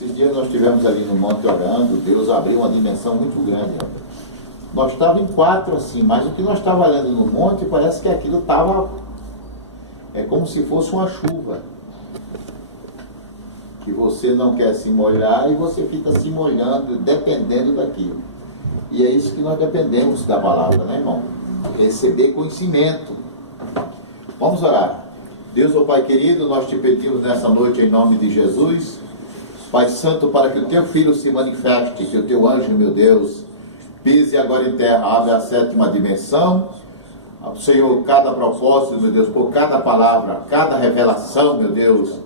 Esses dias nós estivemos ali no monte orando, Deus abriu uma dimensão muito grande. Nós estávamos em 4 assim, mas o que nós estávamos olhando no monte, parece que aquilo estava... É como se fosse uma chuva. Que você não quer se molhar e você fica se molhando, dependendo daquilo. E é isso que nós dependemos da palavra, né, irmão? Receber conhecimento. Vamos orar. Deus, ó Pai querido, nós te pedimos nessa noite em nome de Jesus, Pai Santo, para que o teu Filho se manifeste, que o teu anjo, meu Deus, pise agora em terra, abre a 7ª dimensão, Senhor, cada propósito, meu Deus, por cada palavra, cada revelação, meu Deus,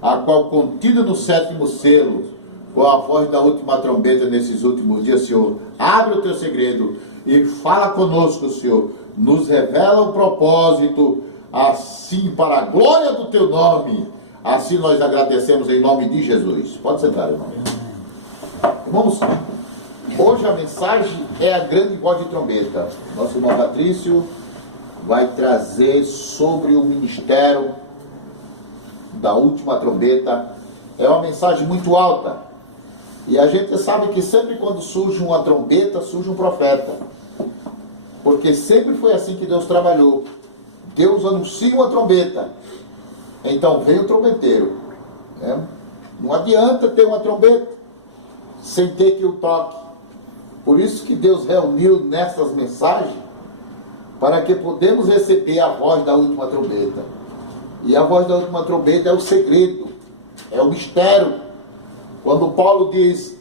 a qual contida no 7º selo, com a voz da última trombeta nesses últimos dias, Senhor, abre o teu segredo e fala conosco, Senhor, nos revela o propósito, assim para a glória do teu nome, assim nós agradecemos em nome de Jesus. Pode sentar, irmão. Vamos. Hoje a mensagem é a grande voz de trombeta. Nosso irmão Patrício vai trazer sobre o ministério da última trombeta. É uma mensagem muito alta. E a gente sabe que sempre quando surge uma trombeta, surge um profeta. Porque sempre foi assim que Deus trabalhou. Deus anuncia uma trombeta. Então vem o trombeteiro. Não adianta ter uma trombeta sem ter que o toque. Por isso que Deus reuniu nessas mensagens para que podemos receber a voz da última trombeta. E a voz da última trombeta é o segredo, é o mistério. Quando Paulo diz,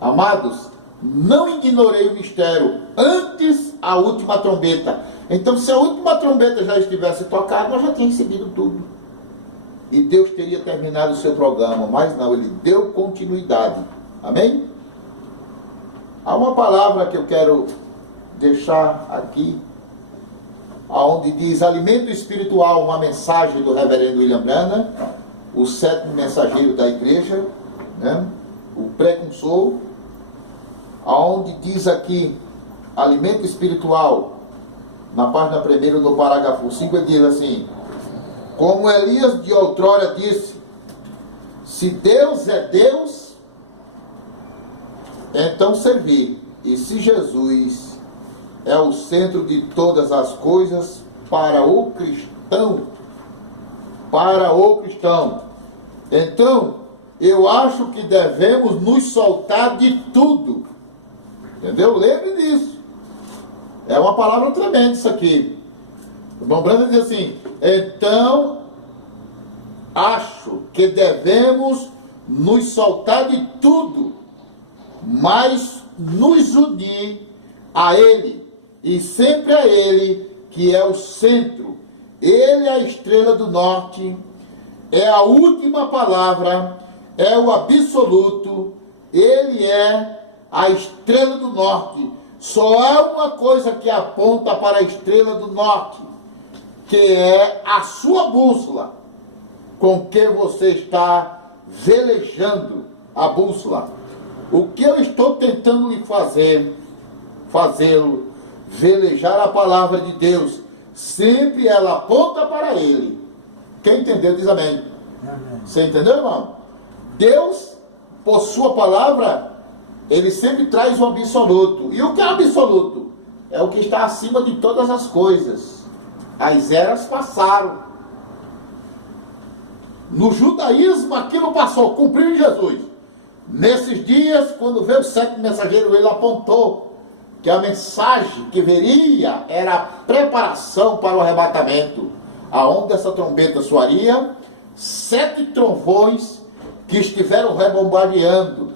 amados, não ignorei o mistério, antes a última trombeta. Então, se a última trombeta já estivesse tocada, nós já tínhamos recebido tudo. E Deus teria terminado o seu programa, mas não, ele deu continuidade. Amém? Há uma palavra que eu quero deixar aqui, onde diz alimento espiritual, uma mensagem do reverendo William Branham, o 7º mensageiro da igreja, o precursor, onde diz aqui, alimento espiritual, na página 1ª, no parágrafo 5, ele diz assim, como Elias de outrora disse, se Deus é Deus, então servir, e se Jesus é o centro de todas as coisas para o cristão, então eu acho que devemos nos soltar de tudo, entendeu? Lembre disso. É uma palavra tremenda isso aqui. O irmão Brando diz assim, então acho que devemos nos soltar de tudo, mas nos unir a Ele, e sempre a Ele, que é o centro. Ele é a estrela do norte, é a última palavra, é o absoluto, Ele é a estrela do norte. Só há uma coisa que aponta para a estrela do norte, que é a sua bússola, com que você está velejando a bússola. O que eu estou tentando lhe fazê-lo velejar a palavra de Deus, sempre ela aponta para Ele. Quem entendeu diz amém. Você entendeu, irmão? Deus, por sua palavra, Ele sempre traz o absoluto. E o que é absoluto? É o que está acima de todas as coisas. As eras passaram. No judaísmo aquilo passou, cumpriu em Jesus. Nesses dias, quando veio o 7º mensageiro, ele apontou que a mensagem que viria era a preparação para o arrebatamento. Aonde essa trombeta soaria, 7 trovões que estiveram rebombardeando.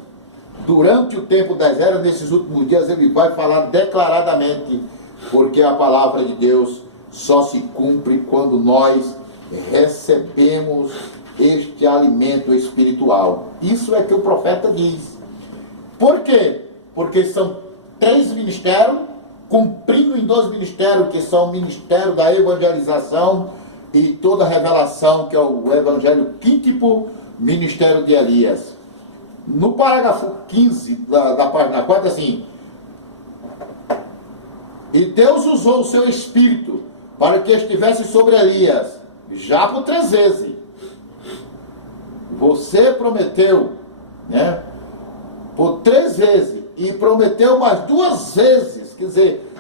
Durante o tempo das eras, nesses últimos dias, ele vai falar declaradamente, porque a palavra de Deus só se cumpre quando nós recebemos este alimento espiritual. Isso é que o profeta diz. Por quê? Porque são 3 ministérios, cumprindo em 2 ministérios, que são o ministério da evangelização e toda a revelação, que é o evangelho quíntipo, ministério de Elias. No parágrafo 15 da página 4, assim, e Deus usou o seu espírito para que estivesse sobre Elias, já por 3 vezes. você prometeu, né, por 3 vezes, e prometeu mais 2 vezes, quer dizer,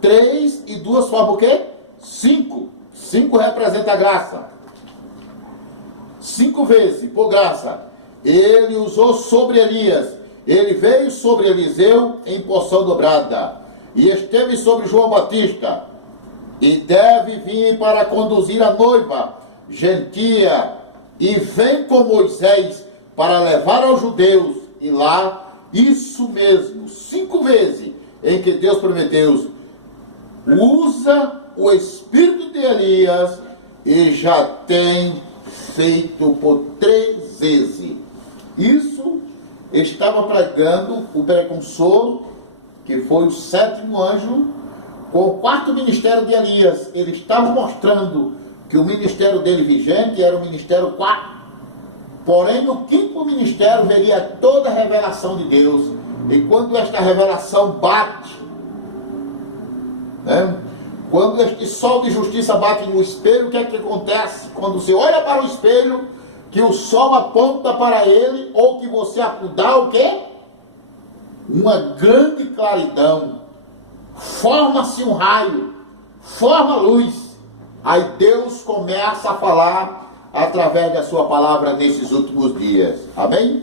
3 e 2 forma o quê? 5. 5 representa a graça. 5 vezes, por graça, ele usou sobre Elias, ele veio sobre Eliseu em porção dobrada, e esteve sobre João Batista, e deve vir para conduzir a noiva gentia, e vem com Moisés para levar aos judeus, e lá, isso mesmo, 5 vezes, em que Deus prometeu, usa o espírito de Elias, e já tem feito por 3 vezes. Isso estava pregando o precursor, que foi o 7º anjo, com o 4º ministério de Elias. Ele estava mostrando que o ministério dele vigente era o ministério 4. Porém, no 5º ministério veria toda a revelação de Deus. E quando esta revelação bate, né? Quando este sol de justiça bate no espelho, o que é que acontece? Quando você olha para o espelho, que o sol aponta para ele, ou que você dá o quê? Uma grande claridão. Forma-se um raio, forma luz. Aí Deus começa a falar através da sua palavra nesses últimos dias. Amém?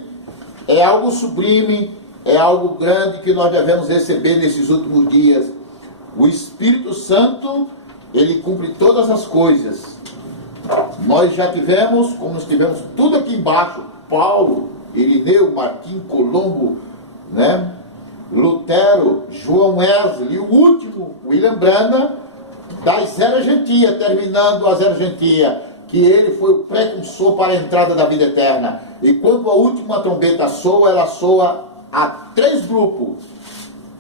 É algo sublime, é algo grande que nós devemos receber nesses últimos dias. O Espírito Santo, ele cumpre todas as coisas. Nós já tivemos, como nós tivemos tudo aqui embaixo, Paulo, Irineu, Martim, Colombo, né? Lutero, João Wesley, e o último, William Branham, das eras gentias, terminando as eras gentias, que ele foi o precursor para a entrada da vida eterna. E quando a última trombeta soa, ela soa a 3 grupos: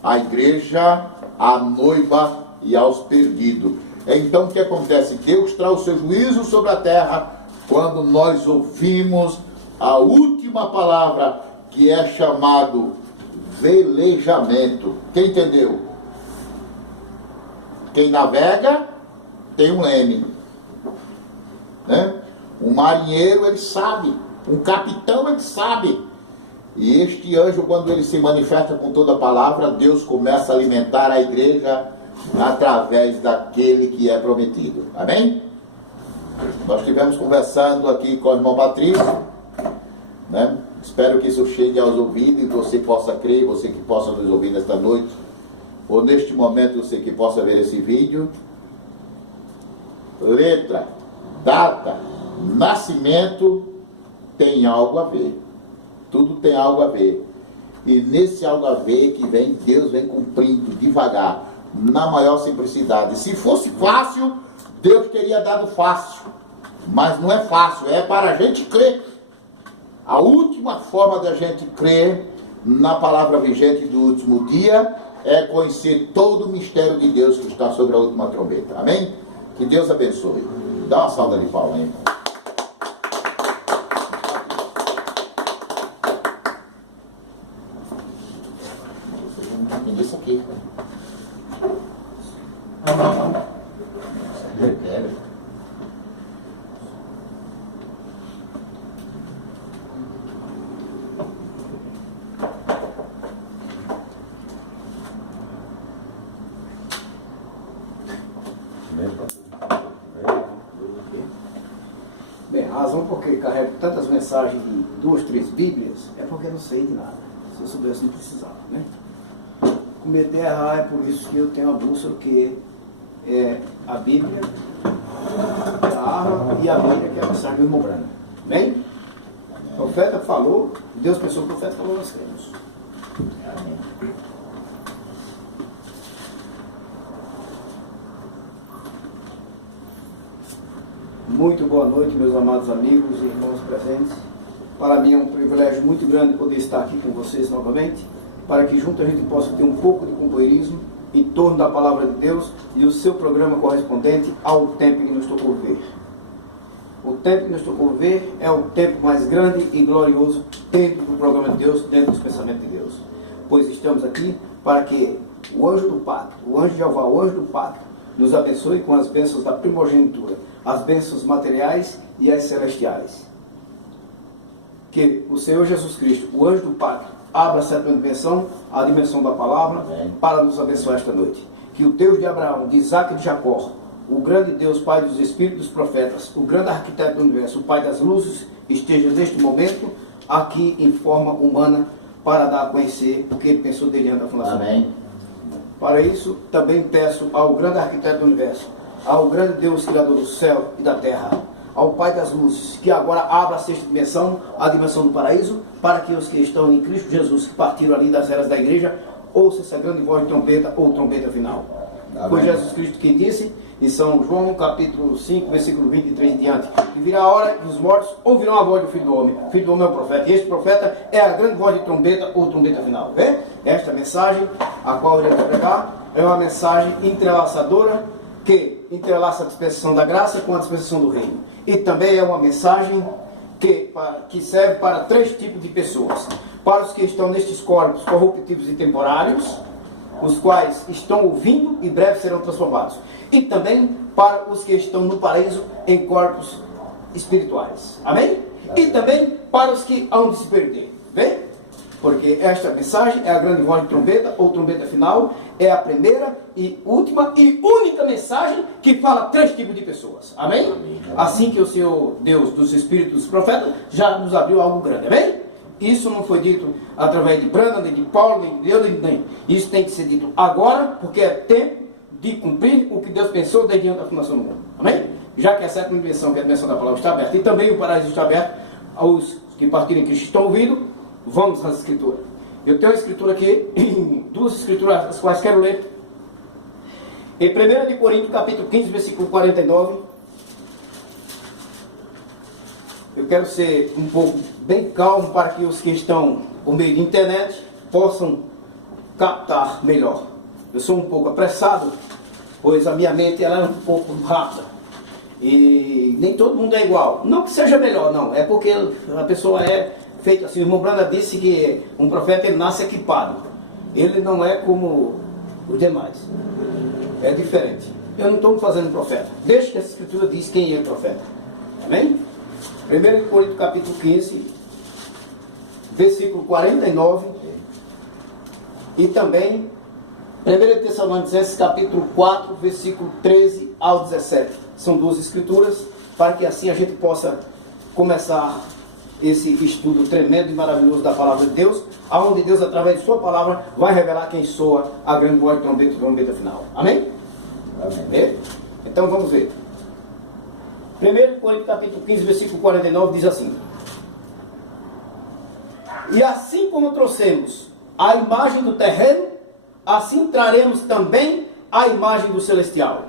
a igreja, a noiva e aos perdidos. Então o que acontece? Deus traz o seu juízo sobre a terra quando nós ouvimos a última palavra, que é chamado velejamento. Quem entendeu? Quem navega tem um leme, né? Um marinheiro, ele sabe, um capitão, ele sabe. E este anjo, quando ele se manifesta com toda a palavra, Deus começa a alimentar a igreja através daquele que é prometido. Amém? Nós estivemos conversando aqui com a irmã Patrícia, né? Espero que isso chegue aos ouvidos e você possa crer, você que possa nos ouvir nesta noite, ou neste momento, você que possa ver esse vídeo. Letra, data, nascimento tem algo a ver. Tudo tem algo a ver. E nesse algo a ver que vem, Deus vem cumprindo devagar, na maior simplicidade. Se fosse fácil, Deus teria dado fácil. Mas não é fácil, é para a gente crer. A última forma da gente crer na palavra vigente do último dia é conhecer todo o mistério de Deus que está sobre a última trombeta. Amém? Que Deus abençoe. Dá uma salva de palmas, hein? Isso aqui. Bem, a razão por que carrego tantas mensagens em 2, 3 Bíblias é porque eu não sei de nada. Se eu soubesse, não precisava, né? Com medo de errar, é por isso que eu tenho a bússola, que é a Bíblia, a arma, e a Bíblia, que é a mensagem do irmão Branham. Amém? O profeta falou, Deus pensou, o profeta falou, nós cremos. Amém. Muito boa noite, meus amados amigos e irmãos presentes. Para mim é um privilégio muito grande poder estar aqui com vocês novamente, para que junto a gente possa ter um pouco de companheirismo em torno da palavra de Deus e o seu programa correspondente ao tempo que nos tocou ver. O tempo que nos tocou ver é o tempo mais grande e glorioso dentro do programa de Deus, dentro dos pensamentos de Deus. Pois estamos aqui para que o anjo do pacto, o anjo de Jeová, o anjo do pacto, nos abençoe com as bênçãos da primogenitura, as bênçãos materiais e as celestiais. que o Senhor Jesus Cristo, o anjo do Pai, abra a sétima dimensão, a dimensão da palavra, para nos abençoar esta noite. Que o Deus de Abraão, de Isaac e de Jacó, o grande Deus, Pai dos Espíritos dos Profetas, o grande arquiteto do universo, o Pai das luzes, esteja neste momento aqui em forma humana para dar a conhecer o que ele pensou dele antes da fundação. Amém. Para isso, também peço ao grande arquiteto do universo, ao grande Deus criador do céu e da terra, ao Pai das luzes, que agora abra a sexta dimensão, a dimensão do paraíso, para que os que estão em Cristo Jesus, que partiram ali das eras da igreja, ouçam essa grande voz de trombeta ou trombeta final. Amém. Foi Jesus Cristo que disse em São João capítulo 5, versículo 23 em diante, que virá a hora que os mortos ouvirão a voz do Filho do Homem. O Filho do Homem é o profeta, e este profeta é a grande voz de trombeta ou trombeta final. Vê? Esta mensagem, a qual eu irei pregar, é uma mensagem entrelaçadora, que entrelaça a dispensação da graça com a dispensação do reino. E também é uma mensagem que serve para três tipos de pessoas. Para os que estão nestes corpos corruptíveis e temporários, os quais estão ouvindo e breve serão transformados. E também para os que estão no paraíso em corpos espirituais. Amém? E também para os que hão de se perder. Vê? Porque esta mensagem é a grande voz de trombeta ou trombeta final. É a primeira e última e única mensagem que fala três tipos de pessoas. Amém? Amém. Assim que o Senhor Deus dos Espíritos dos Profetas já nos abriu algo grande. Amém? Isso não foi dito através de Brandon, nem de Paulo, nem de Deus, nem. Isso tem que ser dito agora, porque é tempo de cumprir o que Deus pensou desde antes da fundação do mundo. Amém? Já que a sétima dimensão, que é a dimensão da palavra, está aberta, e também o paraíso está aberto, aos que partiram em Cristo estão ouvindo, vamos às escrituras. Eu tenho a escritura aqui, duas escrituras, as quais quero ler. Em 1 de Coríntios, capítulo 15, versículo 49. Eu quero ser um pouco bem calmo para que os que estão por meio de internet possam captar melhor. Eu sou um pouco apressado, pois a minha mente ela é um pouco rápida. E nem todo mundo é igual. Não que seja melhor, não. É porque a pessoa é feita assim. O irmão Branda disse que um profeta ele nasce equipado. Ele não é como os demais. É diferente. Eu não estou me fazendo profeta. Deixa que essa escritura diz quem é o profeta. Amém? 1 Coríntios capítulo 15, versículo 49. E também 1 Tessalonicenses capítulo 4, versículo 13 ao 17. São duas escrituras, para que assim a gente possa começar esse estudo tremendo e maravilhoso da palavra de Deus, aonde Deus, através de sua palavra, vai revelar quem soa a grande voz de trombeta e trombeta final. Amém? Amém. Então vamos ver. 1 Coríntios capítulo 15, versículo 49 diz assim: E assim como trouxemos a imagem do terreno, assim traremos também a imagem do celestial.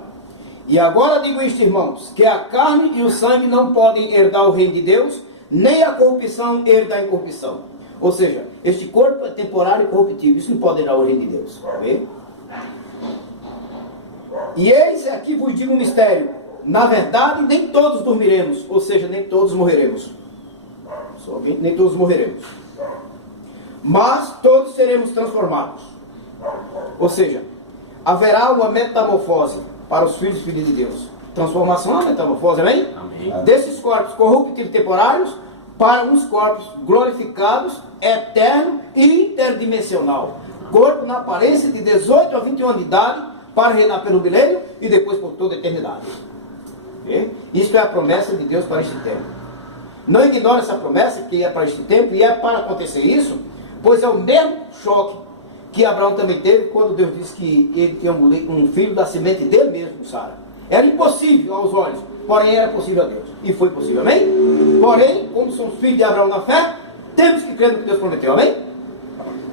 E agora digo isto, irmãos, que a carne e o sangue não podem herdar o reino de Deus, nem a corrupção herdar a incorrupção. Ou seja, este corpo é temporário e corruptível, isso não pode herdar o reino de Deus. Okay? E eis aqui vos digo um mistério: na verdade, nem todos dormiremos, ou seja, nem todos morreremos. Nem todos morreremos. Mas todos seremos transformados. Ou seja, haverá uma metamorfose para os filhos e filhas de Deus. Transformação é uma metamorfose, amém? Amém. Desses corpos corruptíveis temporários para uns corpos glorificados, eterno e interdimensional. Corpo na aparência de 18 a 21 anos de idade para reinar pelo milênio e depois por toda a eternidade. Okay? Isto é a promessa de Deus para este tempo. Não ignore essa promessa que é para este tempo, e é para acontecer isso, pois é o mesmo choque que Abraão também teve quando Deus disse que ele tinha um filho da semente dele mesmo, Sara. Era impossível aos olhos, porém era possível a Deus. E foi possível, amém? Porém, como somos filhos de Abraão na fé, temos que crer no que Deus prometeu, amém?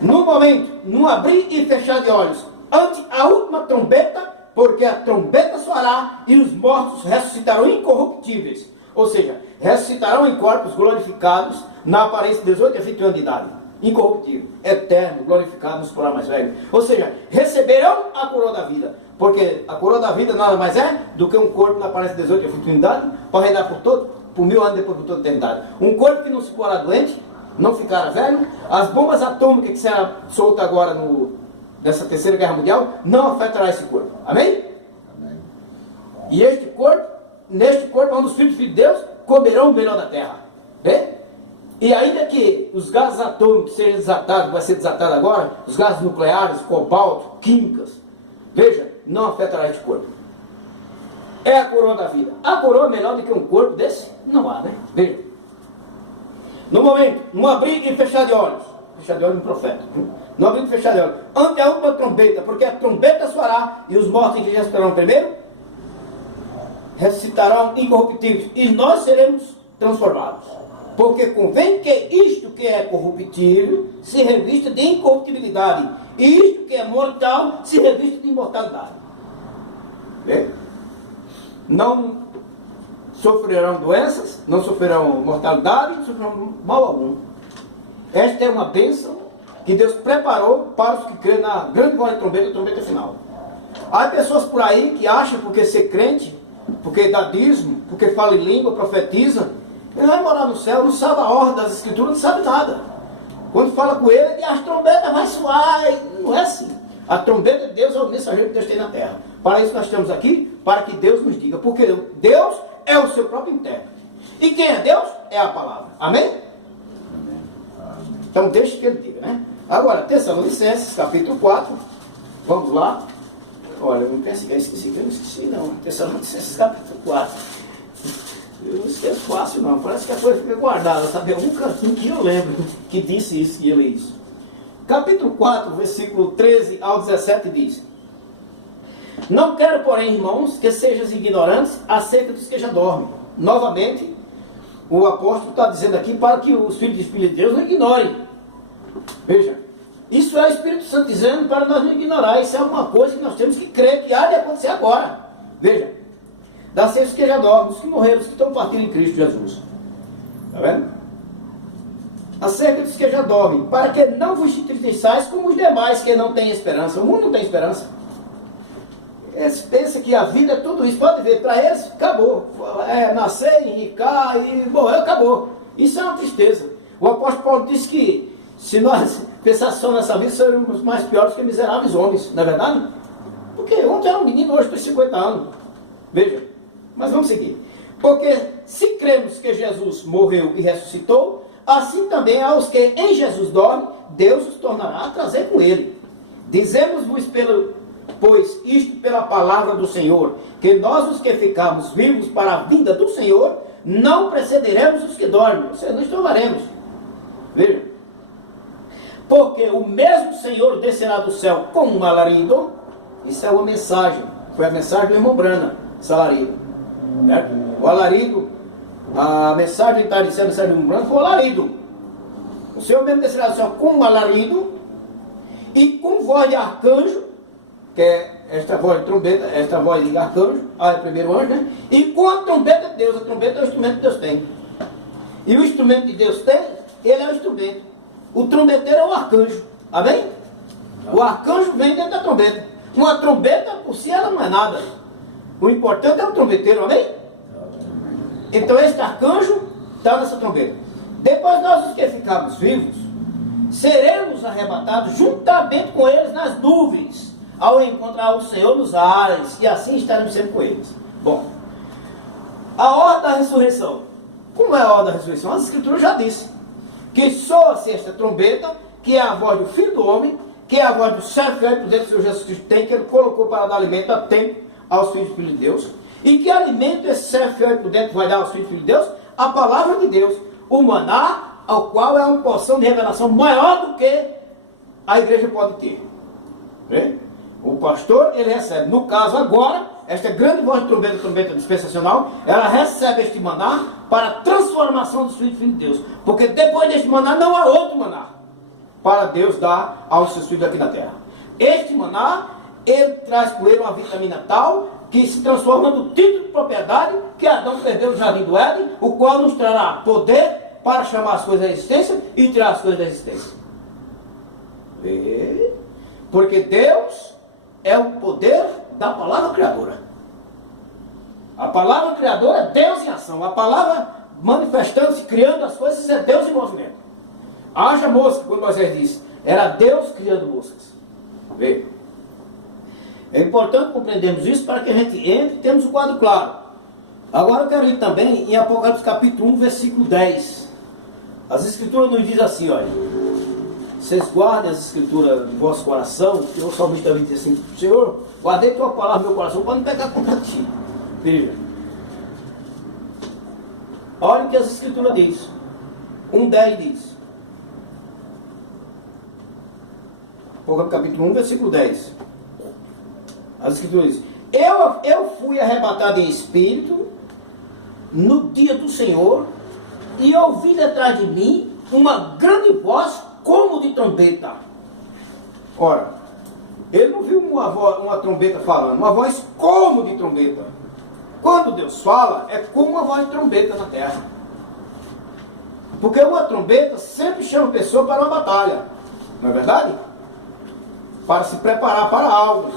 No momento, no abrir e fechar de olhos, ante a última trombeta, porque a trombeta soará e os mortos ressuscitarão incorruptíveis. Ou seja, ressuscitarão em corpos glorificados na aparência de 18 a 21 anos de idade. Incorruptível, eterno, glorificado nos por mais velho. Ou seja, receberão a coroa da vida. Porque a coroa da vida nada mais é do que um corpo na aparência de 18 a 21 anos de idade, para reinar por 1000 anos depois por toda a eternidade. Um corpo que não se porá doente, não ficará velho. As bombas atômicas que serão soltas agora nessa terceira guerra mundial não afetará esse corpo. Amém? Amém. E este corpo, neste corpo, um dos filhos de Deus comerão o melhor da terra. Vê? E ainda que os gases atômicos sejam desatados, vai ser desatado agora, os gases nucleares, cobalto, químicas, veja, não afetará este corpo. É a coroa da vida. A coroa é melhor do que um corpo desse? Não há, né? Veja. No momento, no abrir e fechar de olhos no profeta, no abrir e fechar de olhos, ante a última trombeta, porque a trombeta soará, e os mortos que já esperarão primeiro, ressuscitarão incorruptíveis, e nós seremos transformados. Porque convém que isto que é corruptível se revista de incorruptibilidade, e isto que é mortal se revista de imortalidade. Vê? Não sofrerão doenças, não sofrerão mortalidade, não sofrerão mal algum. Esta é uma bênção que Deus preparou para os que creem na grande voz de trombeta, a trombeta final. Há pessoas por aí que acham porque ser crente, porque dá dízimo, porque fala em língua, profetiza, ele vai morar no céu, não sabe a ordem das escrituras, não sabe nada. Quando fala com ele, as trombetas vai soar, não é assim. A trombeta de Deus é o mensageiro que Deus tem na terra. Para isso nós estamos aqui, para que Deus nos diga, porque Deus é o seu próprio intérprete. E quem é Deus? É a palavra. Amém? Então deixa que ele diga, né? Agora, Tessalonicenses, capítulo 4. Vamos lá. Olha, eu não pense que eu esqueci não. Tessalonicenses, capítulo 4. Eu não esqueço fácil não. Parece que a coisa fica guardada, sabe? Um cantinho que eu lembro que disse isso, que ele isso. Capítulo 4, versículo 13 ao 17 diz: Não quero, porém, irmãos, que sejas ignorantes acerca dos que já dormem. Novamente, o apóstolo está dizendo aqui para que os filhos de Deus não ignorem. Veja, isso é o Espírito Santo dizendo para nós não ignorar. Isso é uma coisa que nós temos que crer que há de acontecer agora. Veja, dá ser os que já dormem, os que morreram, os que estão partindo em Cristo Jesus. Está vendo? Acerca dos que já dormem, para que não vos entristeçais como os demais que não têm esperança. O mundo não tem esperança. Eles pensam que a vida é tudo isso. Pode ver, para eles acabou. Nascer, enricar e morrer, acabou. Isso é uma tristeza. O apóstolo Paulo disse que se nós pensássemos só nessa vida, seríamos mais piores que miseráveis homens. Não é verdade? Porque ontem era um menino, hoje tem 50 anos. Veja. Mas vamos seguir. Porque se cremos que Jesus morreu e ressuscitou, assim também aos que em Jesus dormem, Deus os tornará a trazer com ele. Dizemos-vos pois isto pela palavra do Senhor, que nós os que ficamos vivos para a vinda do Senhor, não precederemos os que dormem, ou seja, nós trovaremos. Veja. Porque o mesmo Senhor descerá do céu com um alarido. Isso é uma mensagem, foi a mensagem do irmão Brana, esse alarido. Certo? O alarido, a mensagem está dizendo, a mensagem do irmão Brana foi o alarido. O Senhor mesmo descerá do céu com um alarido e com voz de arcanjo, que é esta voz de trombeta, esta voz de arcanjo, é o primeiro anjo, né? E com a trombeta de Deus. A trombeta é o instrumento que Deus tem. E o instrumento que Deus tem, ele é o instrumento. O trombeteiro é o arcanjo. Amém? O arcanjo vem dentro da trombeta. Uma trombeta, por si, ela não é nada. O importante é o trombeteiro, amém? Então este arcanjo está nessa trombeta. Depois nós, os que ficarmos vivos, seremos arrebatados juntamente com eles nas nuvens, ao encontrar o Senhor nos ares, e assim estaremos sempre com eles. Bom, a hora da ressurreição. Como é a hora da ressurreição? As Escrituras já disse que soa-se esta trombeta, que é a voz do Filho do Homem, que é a voz do servo fiel e prudente que o Senhor Jesus Cristo tem, que ele colocou para dar alimento a tempo aos filhos de Deus. E que alimento esse servo fiel e prudente vai dar aos filhos de Deus? A palavra de Deus, o maná, ao qual é uma porção de revelação maior do que a igreja pode ter. Vê? O pastor, ele recebe, no caso agora, esta grande voz de trombeta dispensacional, ela recebe este maná para a transformação dos filhos de Deus. Porque depois deste maná não há outro maná para Deus dar aos seus filhos aqui na terra. Este maná, ele traz com ele uma vitamina tal que se transforma no título de propriedade que Adão perdeu no jardim do Éden, o qual nos trará poder para chamar as coisas da existência e tirar as coisas da existência. Vê? Porque Deus é o poder da palavra criadora. A palavra criadora é Deus em ação. A palavra manifestando-se, criando as coisas, é Deus em movimento. Haja mosca, quando Moisés disse, era Deus criando moscas. Vê? É importante compreendermos isso para que a gente entre e temos o quadro claro. Agora eu quero ir também em Apocalipse capítulo 1, versículo 10. As escrituras nos dizem assim, olha, vocês guardem as escrituras no vosso coração, que o salmista Davi diz assim, Senhor, guardei tua palavra no meu coração para não pecar contra ti. Veja. Olha o que as escrituras diz. 1:10 diz. Apocalipse capítulo 1, versículo 10. As escrituras dizem, eu fui arrebatado em espírito no dia do Senhor e ouvi atrás de mim uma grande voz como de trombeta. Ora, ele não viu uma trombeta falando, uma voz como de trombeta. Quando Deus fala, é como uma voz de trombeta na terra. Porque uma trombeta sempre chama a pessoa para uma batalha. Não é verdade? Para se preparar para algo.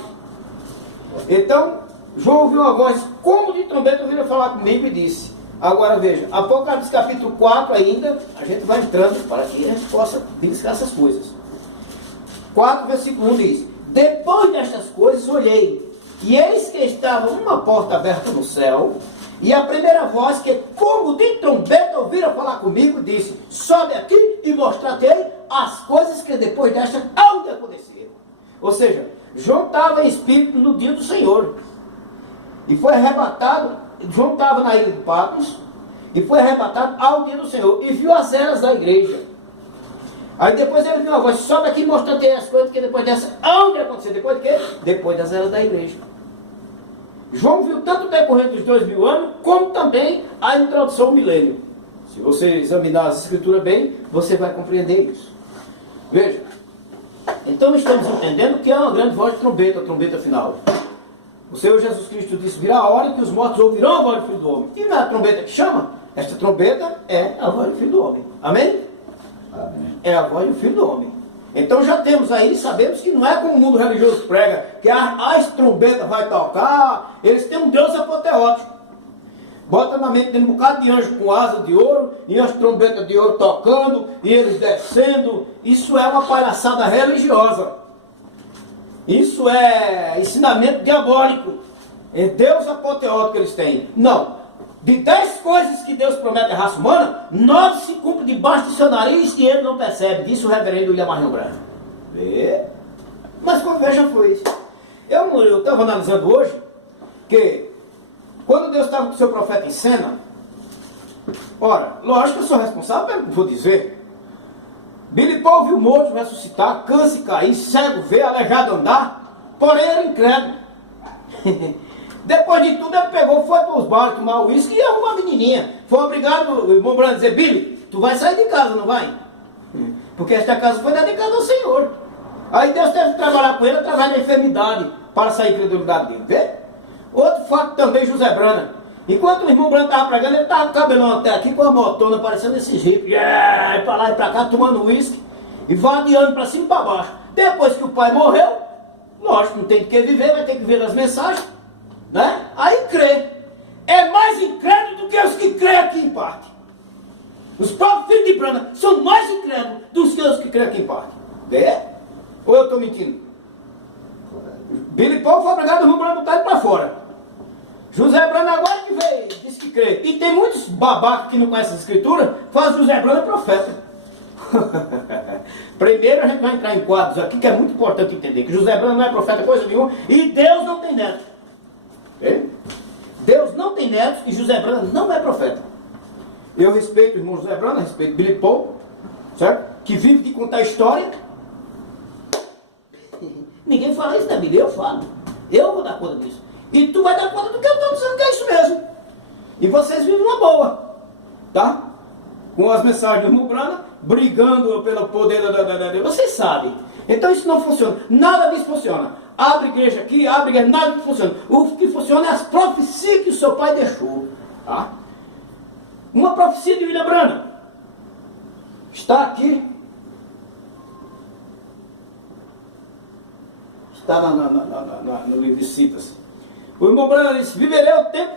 Então, João ouviu uma voz como de trombeta, veio falar comigo e disse. Agora veja, Apocalipse capítulo 4 ainda, a gente vai entrando para que a gente possa beliscar essas coisas. 4, versículo 1 diz, depois destas coisas olhei, e eis que estava uma porta aberta no céu, e a primeira voz que como de trombeta ouviram falar comigo, disse, sobe aqui e mostrar-te as coisas que depois destas hão de acontecer. Ou seja, João estava em espírito no dia do Senhor, e foi arrebatado. João estava na ilha de Patmos e foi arrebatado ao dia do Senhor e viu as eras da igreja. Aí depois ele viu uma voz, sobe aqui e mostra-te as coisas que depois dessa, onde acontecer? Depois de quê? Depois das eras da igreja. João viu tanto o decorrer dos 2000 anos, como também a introdução ao milênio. Se você examinar as escrituras bem, você vai compreender isso. Veja, então estamos entendendo que é uma grande voz de trombeta, a trombeta final. O Senhor Jesus Cristo disse, virá a hora que os mortos ouvirão a voz do Filho do Homem. E não é a trombeta que chama? Esta trombeta é a voz do Filho do Homem. Amém? Amém. É a voz do Filho do Homem. Então já temos aí, sabemos que não é como o mundo religioso prega, que as trombetas vai tocar, eles têm um Deus apoteótico. Bota na mente dele um bocado de anjo com asa de ouro, e as trombetas de ouro tocando, e eles descendo. Isso é uma palhaçada religiosa. Isso é ensinamento diabólico. É Deus apoteótico que eles têm. Não. De 10 coisas que Deus promete à raça humana, 9 se cumprem debaixo do seu nariz e ele não percebe. Disse o reverendo William Marion Branco. Vê? Mas quando veja foi isso. Eu estava analisando hoje que quando Deus estava com o seu profeta em cena, ora, lógico que eu sou responsável pelo que vou dizer. Billy Paul viu morto ressuscitar, câncer cair, cego ver, aleijado andar, porém era incrédulo. Depois de tudo ele pegou, foi para os bares tomar uísque e arrumou uma menininha. Foi obrigado o irmão Branco a dizer, Billy, tu vai sair de casa, não vai? Porque esta casa foi dedicada ao Senhor. Aí Deus teve que trabalhar com ele através da enfermidade para sair da incredulidade dele. Vê? Outro fato também, José Brana. Enquanto o irmão Branco estava pregando, ele estava com o cabelão até aqui, com a motona, parecendo esse jeito. Para lá e para cá, tomando uísque. E vadiando para cima e para baixo. Depois que o pai morreu, lógico, não tem de que viver, vai ter que ver as mensagens. Né? Aí crê. É mais incrédulo do que os que creem aqui em parte. Os próprios filhos de Brana são mais incrédulos do que os que creem aqui em parte. Vê? Ou eu estou mentindo? Billy Paul foi obrigado o irmão Branco botar ele para fora. José Brana agora que veio, disse que crê. E tem muitos babacas que não conhecem as escrituras, faz José Brana profeta. Primeiro a gente vai entrar em quadros aqui que é muito importante entender, que José Brana não é profeta coisa nenhuma, e Deus não tem netos. Deus não tem netos e José Brana não é profeta. Eu respeito o irmão José Brana, respeito Billy Paul, certo? Que vive de contar história. Ninguém fala isso da Bíblia, eu falo. Eu vou dar conta disso. E tu vai dar conta do que eu estou dizendo que é isso mesmo. E vocês vivem uma boa. Tá? Com as mensagens do irmão Brana, brigando pelo poder da... Vocês sabem. Então isso não funciona. Nada disso funciona. Abre igreja aqui, abre igreja, nada disso funciona. O que funciona é as profecias que o seu pai deixou. Tá? Uma profecia de William Brana. Está aqui. Está no livro de Citas. O irmão Brana disse, viverei o tempo.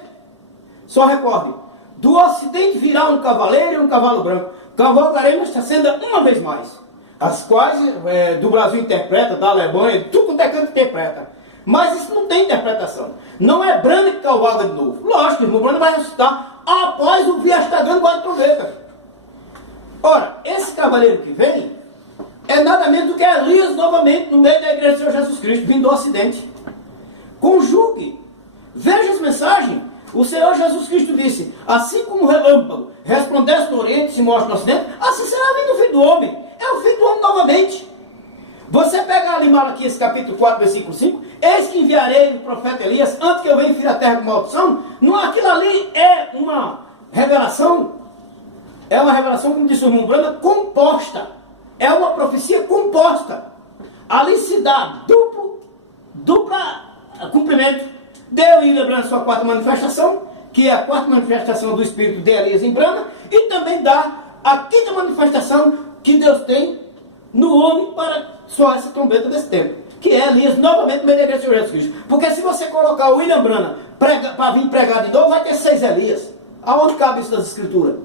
Só recorde. Do ocidente virá um cavaleiro e um cavalo branco. Cavalgaremos esta senda uma vez mais. As quais do Brasil interpreta, da Alemanha, tudo quanto é canto interpreta. Mas isso não tem interpretação. Não é Brana que cavalga de novo. Lógico, o irmão Brana vai ressuscitar após ouvir esta grande voz de trombeta. Ora, esse cavaleiro que vem é nada menos do que Elias novamente no meio da igreja do Senhor Jesus Cristo, vindo do Ocidente. Conjugue, veja as mensagens. O Senhor Jesus Cristo disse: assim como o relâmpago resplandece no Oriente e se mostra no Ocidente, assim será vindo o Filho do Homem. É o Filho do Homem novamente. Você pega ali em Malaquias capítulo 4, versículo 5, eis que enviarei o profeta Elias antes que eu venha ferir a terra com maldição. Não, aquilo ali é uma revelação, como disse o irmão Brana, composta. É uma profecia composta. Ali se dá dupla cumprimento. Deu em Brana sua quarta manifestação, que é a quarta manifestação do Espírito de Elias em Brana, e também dá a quinta manifestação que Deus tem no homem para soar essa trombeta desse tempo, que é Elias novamente no meio da igreja do Senhor Jesus Cristo. Porque se você colocar o William Brana para vir pregar de novo, vai ter 6 Elias. Aonde cabe isso das escrituras?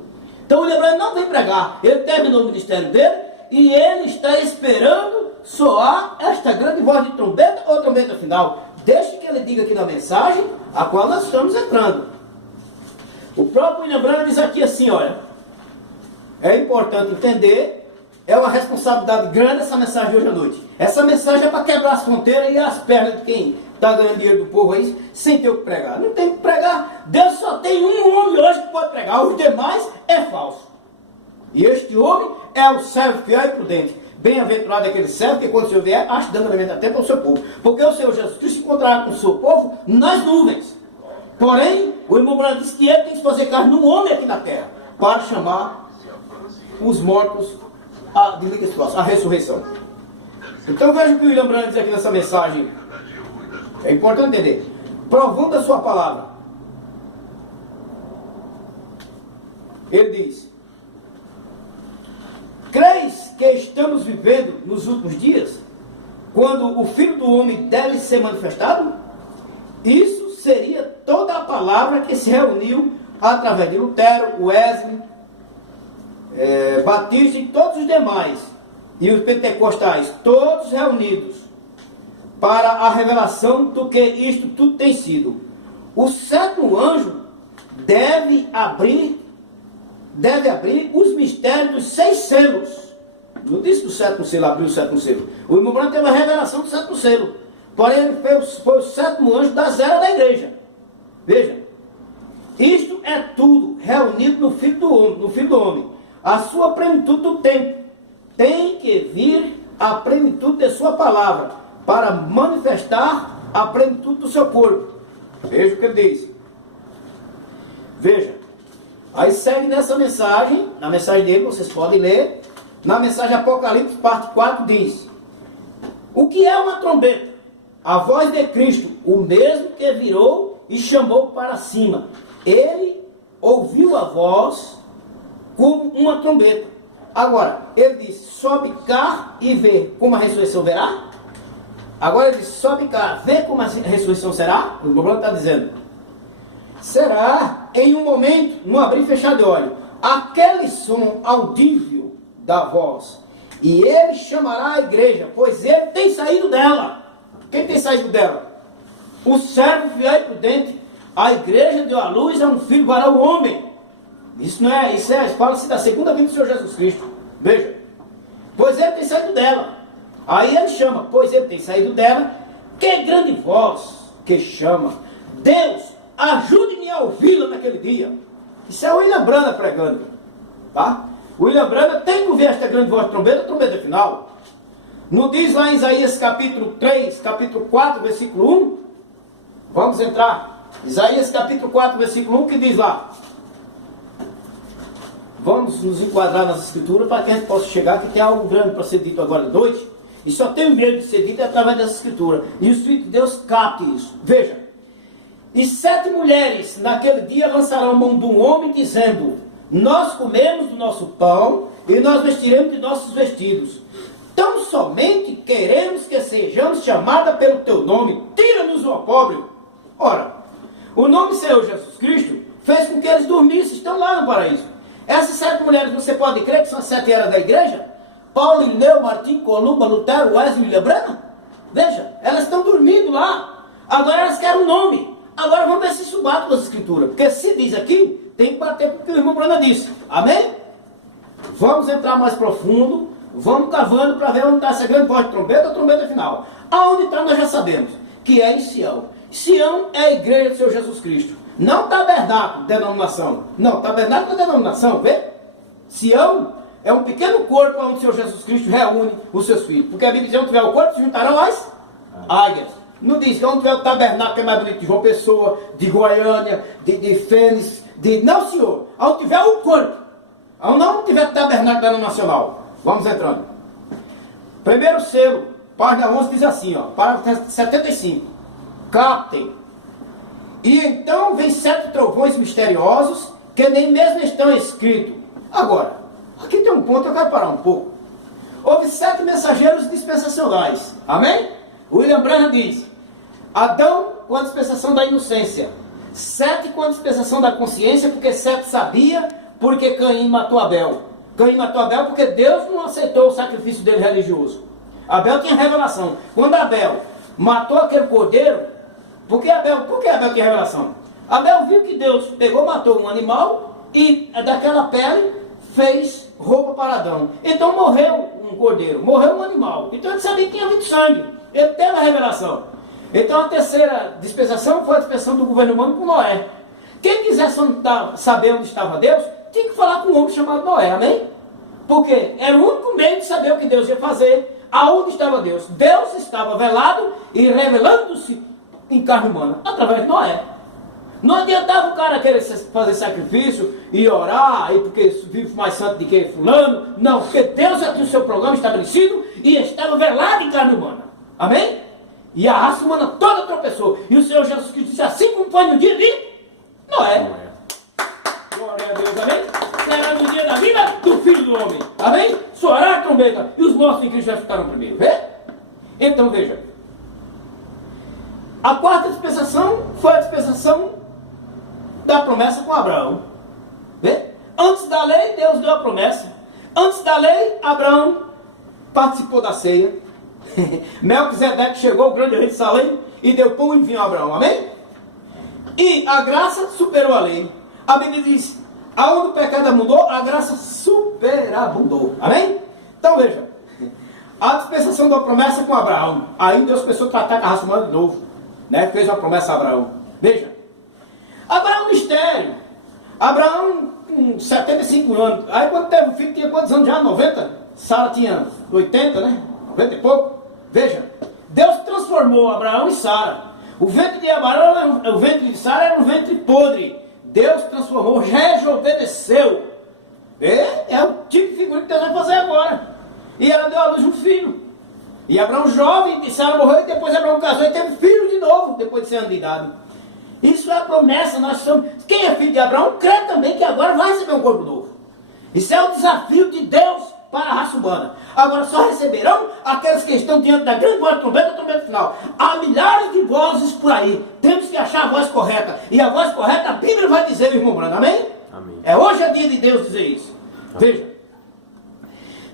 Então o William Brana não vem pregar, ele terminou o ministério dele e ele está esperando soar esta grande voz de trombeta ou trombeta final. Deixe que ele diga aqui na mensagem a qual nós estamos entrando. O próprio William Brana diz aqui assim, olha, é importante entender, é uma responsabilidade grande essa mensagem de hoje à noite. Essa mensagem é para quebrar as fronteiras e as pernas de quem está ganhando dinheiro do povo aí, sem ter o que pregar. Não tem o que pregar. Deus só tem um homem hoje que pode pregar, os demais é falso. E este homem é o servo fiel e prudente. Bem-aventurado é aquele servo que quando o Senhor vier, ache dando alimento até para o seu povo. Porque o Senhor Jesus Cristo se encontrará com o seu povo nas nuvens. Porém, o irmão Branco disse que ele tem que fazer carne num homem aqui na terra, para chamar os mortos a ressurreição. Então veja o que o William Branco diz aqui nessa mensagem. É importante entender. Provando a sua palavra. Ele diz: creis que estamos vivendo nos últimos dias, quando o Filho do Homem deve ser manifestado? Isso seria toda a palavra que se reuniu através de Lutero, Wesley, Batista e todos os demais, e os pentecostais, todos reunidos, para a revelação do que isto tudo tem sido. O sétimo anjo deve abrir os mistérios dos 6 selos. Não disse que o sétimo selo abriu o sétimo selo. O irmão Branco teve a revelação do sétimo selo. Porém, ele foi o sétimo anjo da zera da igreja. Veja, isto é tudo reunido no Filho do Homem. A sua plenitude do tempo. Tem que vir a plenitude de sua palavra, para manifestar a plenitude do seu corpo. Veja o que ele diz. Veja. Aí segue nessa mensagem, na mensagem dele, vocês podem ler. Na mensagem Apocalipse, parte 4, diz: o que é uma trombeta? A voz de Cristo, o mesmo que virou e chamou para cima. Ele ouviu a voz como uma trombeta. Agora, ele diz: sobe cá e vê como a ressurreição verá. Agora ele diz: sobe cá, vê como a ressurreição será. O problema está dizendo: será em um momento, num abrir e fechar de olho, aquele som audível da voz, e ele chamará a igreja, pois ele tem saído dela. Quem tem saído dela? O servo fiel e prudente. A igreja deu à luz a um filho para o homem. Isso fala-se da segunda vinda do Senhor Jesus Cristo. Veja, pois ele tem saído dela. Aí ele chama, pois ele tem saído dela. Que grande voz que chama: Deus, ajude-me a ouvi-la naquele dia. Isso é o William Brana pregando, tá? O William Brana tem que ouvir esta grande voz de trombeta, a trombeta final. Não diz lá em Isaías capítulo 3, capítulo 4, versículo 1? Vamos entrar. Isaías capítulo 4, versículo 1, que diz lá. Vamos nos enquadrar nas escrituras para que a gente possa chegar, que tem algo grande para ser dito agora de noite. E só tem um meio de ser dito através dessa escritura. E o Espírito de Deus capte isso. Veja. E 7 mulheres naquele dia lançarão mão de um homem, dizendo: nós comemos do nosso pão e nós vestiremos de nossos vestidos. Tão somente queremos que sejamos chamadas pelo teu nome. Tira-nos o opróbrio. Ora, o nome Senhor Jesus Cristo fez com que eles dormissem. Estão lá no paraíso. Essas 7 mulheres, você pode crer que são as 7 eras da igreja? Paulo, Irineu, Martim, Columba, Lutero, Wesley e William Branham? Veja, elas estão dormindo lá. Agora elas querem um nome. Agora vamos ver se isso bate com as escrituras. Porque se diz aqui, tem que bater com o que o irmão Branham disse. Amém? vamos entrar mais profundo, vamos cavando para ver onde está essa grande voz de trombeta, a trombeta final. Aonde está nós já sabemos, que é em Sião. Sião é a igreja do Senhor Jesus Cristo. Não tabernáculo, denominação. Não, tabernáculo é denominação, vê? Sião é um pequeno corpo onde o Senhor Jesus Cristo reúne os seus filhos. Porque a Bíblia diz, onde tiver o corpo, se juntarão as águias. Não diz que onde tiver o tabernáculo, que é mais bonito, de João Pessoa, de Goiânia, de Fênix, não, senhor. Onde tiver o corpo. Onde não tiver tabernáculo denominacional. Vamos entrando. Primeiro selo, página 11, diz assim, ó, parágrafo 75. Captem. E então vem 7 trovões misteriosos, que nem mesmo estão escritos. Agora, aqui tem um ponto, eu quero parar um pouco. Houve 7 mensageiros dispensacionais. Amém? William Branham diz, Adão com a dispensação da inocência, 7 com a dispensação da consciência, porque 7 sabia, porque Caim matou Abel. Caim matou Abel porque Deus não aceitou o sacrifício dele religioso. Abel tinha revelação. Quando Abel matou aquele cordeiro, por que Abel tinha revelação? Abel viu que Deus pegou, matou um animal e daquela pele fez roupa para Adão. Então morreu um cordeiro, morreu um animal. Então ele sabia que tinha havido sangue. Ele teve a revelação. Então a terceira dispensação foi a dispensação do governo humano com Noé. Quem quisesse saber onde estava Deus, tinha que falar com um homem chamado Noé, amém? Porque era o único meio de saber o que Deus ia fazer, aonde estava Deus. Deus estava velado e revelando-se em carne humana, através de Noé. Não adiantava o cara querer fazer sacrifício e orar, e porque vive mais santo do que fulano. Não, porque Deus já tinha o seu programa estabelecido e estava velado em carne humana. Amém? E a raça humana toda tropeçou. E o Senhor Jesus Cristo disse, assim como foi no dia de Noé. Glória a Deus, amém? Será no dia da vida do Filho do Homem. Amém? Soará a trombeta e os mortos em Cristo já ficaram primeiro. Vê? Então veja. A quarta dispensação foi a dispensação da promessa com Abraão. Vê? Antes da lei, Deus deu a promessa. Antes da lei, Abraão participou da ceia. Melquisedeque chegou, o grande rei de Salém, e deu pão e vinho a Abraão. Amém? E a graça superou a lei. A Bíblia diz, aonde o pecado abundou, a graça superabundou. Amém? Então veja, a dispensação da promessa com Abraão. Aí Deus começou a tratar com a raça humana de novo, né? Fez uma promessa a Abraão. Veja, Abraão mistério. Abraão com 75 anos. Aí quando teve o filho tinha quantos anos já? 90? Sara tinha 80, né? 90 e pouco. Veja, Deus transformou Abraão e Sara. O ventre de Abraão, o ventre de Sara era um ventre podre. Deus transformou, rejuvenesceu. É o tipo de figura que Deus vai fazer agora. E ela deu à luz um filho. E Abraão jovem, e Sara morreu, e depois Abraão casou e teve filho de novo, depois de 100 anos de idade. Isso é a promessa, nós somos. Quem é filho de Abraão, crê também que agora vai receber um corpo novo. Isso é o desafio de Deus para a raça humana. Agora só receberão aqueles que estão diante da grande voz da trombeta, a trombeta final. Há milhares de vozes por aí. Temos que achar a voz correta. E a voz correta, a Bíblia vai dizer, irmão Brando. Amém? Amém. É hoje é dia de Deus dizer isso. Amém. Veja.